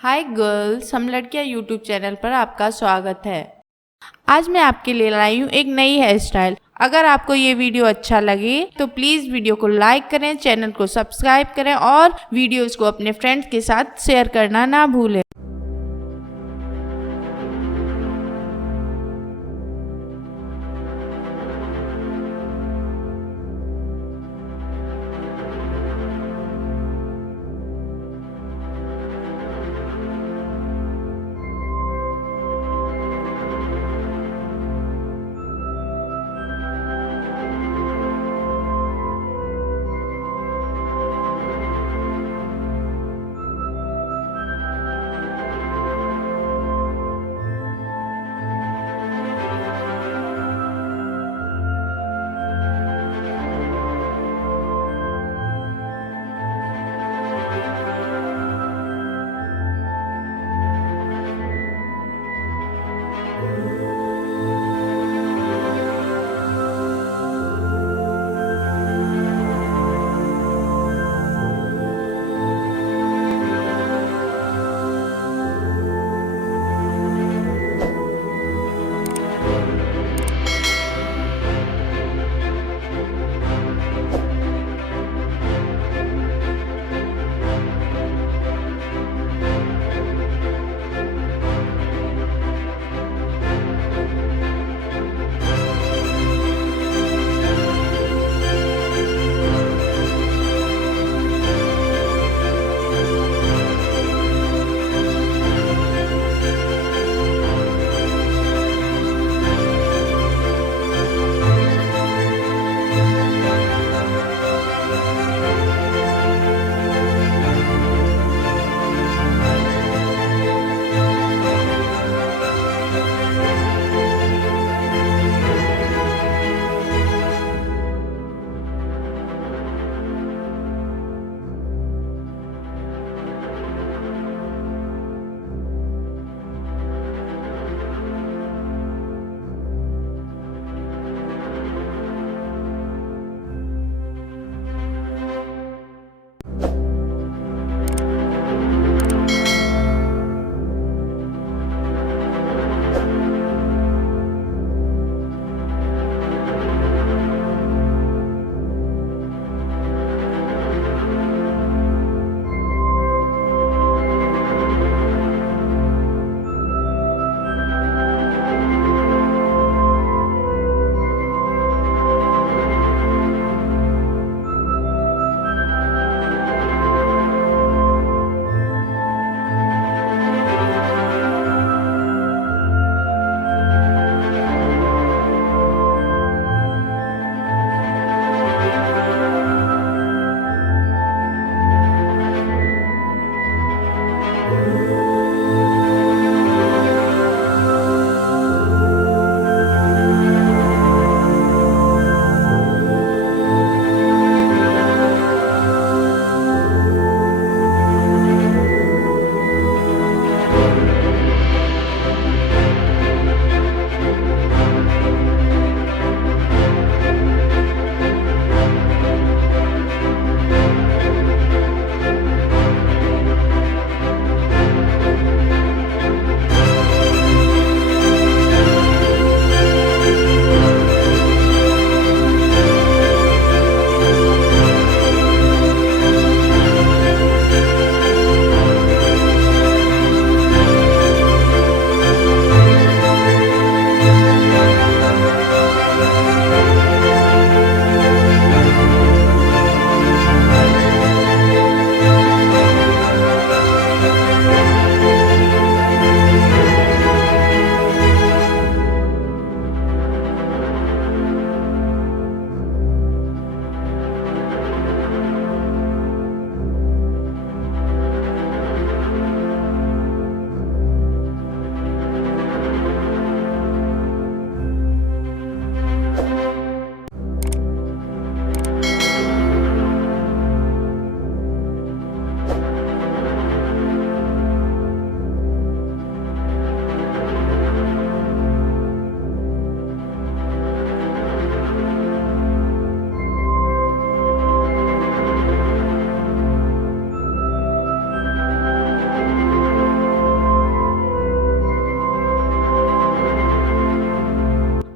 Hi girls, हम लड़कियां YouTube channel पर आपका स्वागत है। आज मैं आपके लिए लाई हूँ एक नई हेयर स्टाइल। अगर आपको ये वीडियो अच्छा लगे तो प्लीज़ वीडियो को लाइक करें, चैनल को सब्सक्राइब करें और वीडियोस को अपने फ्रेंड्स के साथ शेयर करना ना भूलें।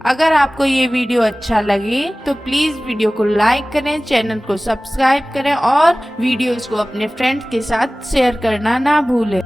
अगर आपको ये वीडियो अच्छा लगे तो प्लीज वीडियो को लाइक करें, चैनल को सब्सक्राइब करें और वीडियोस को अपने फ्रेंड्स के साथ शेयर करना ना भूलें।